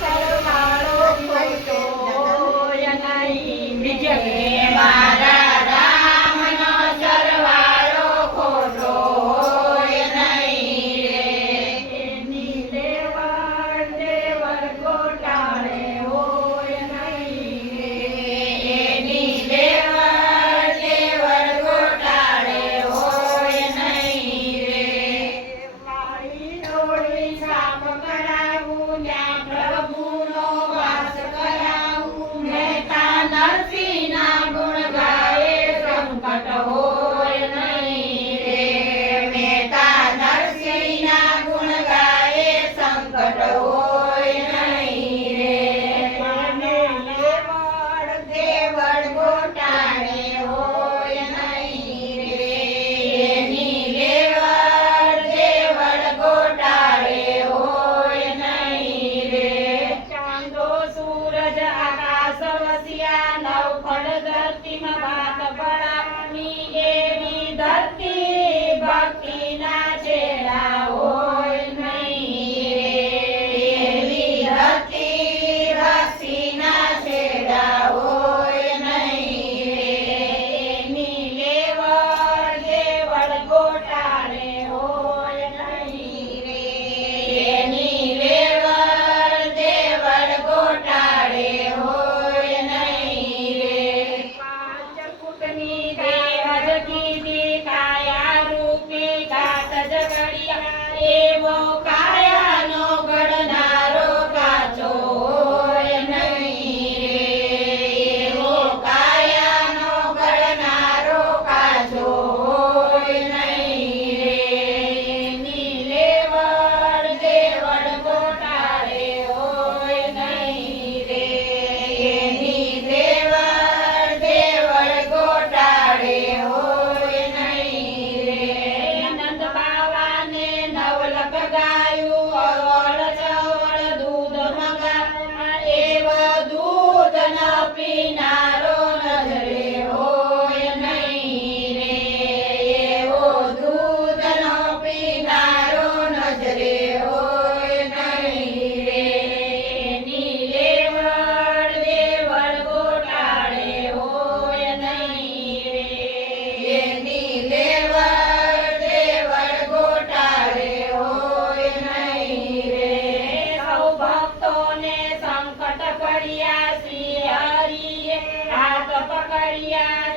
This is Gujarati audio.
સરવાળો ખોટો હોય નહીં રે. મારા રામનો સરવાળો ખોટો હોય નહીં રે. એની લેવડ દેવડ ગોટાળે હોય નહીં રે. એની લેવડ દેવડ ગોટાળે હોય નહીં રે. મારી ડોળી સાફ કરાવું ત્યાં પ્રભુનો વાસ કરાવું. મહેતા નરસિંહના ગુણ ગાએ સંકટ હોય નહીં રે. મહેતા નરસિંહના ગુણ ગાએ સંકટ હોય નહીં રે. મને લેવડ દેવડ ગોટાળે હોય નહીં રે. એની લેવડ દેવડ ગોટાળે હોય નહીં રે. ચાંદો સૂરજ આકાશ વસ્યા નવખંડ ધરતીમાં વાત બળાવની. એવી ધરતી ભક્તિના છેડા હોય નહીં રે. એવી ધરતી ભક્તિના છેડા હોય નહીં રે. એની લેવડ દેવડ ગોટાળે હોય નહીં રે. એની લેવડ દેવડ ગોટાળે હોય નહીં રે. પાંચ ફૂટની દેહ કીધી કાયા રૂપી ઘાત ઝઘડિયા. એવો કાયાનો ઘડનારો કાચો હોય નહીં રે. એવો કાયાનો ઘડનારો કાચો હોય નહીં રે. એની લેવડ દેવડ ગોટાળે હોય નહીં રે. એની લેવડ દેવડ ગોટાળે હોય નહીં રે. નંદ બાવાને નવલખ ગાયું અવળ ચવળ દૂધ મંગાવ્યું. એવા દૂધ ન પીનારો નજરે હોય નહીં રે. એવો દૂધ ન પીનારો નજરે હોય નહીં રે. એની લેવડ દેવડ ગોટાળે હોય નહીં રે. એની લેવડ દેવડ ગોટાળે હોય નહીં રે. સૌ ભક્તોને સંકટ કર્યા શ્રી હરિએ હાથ પકડ્યા.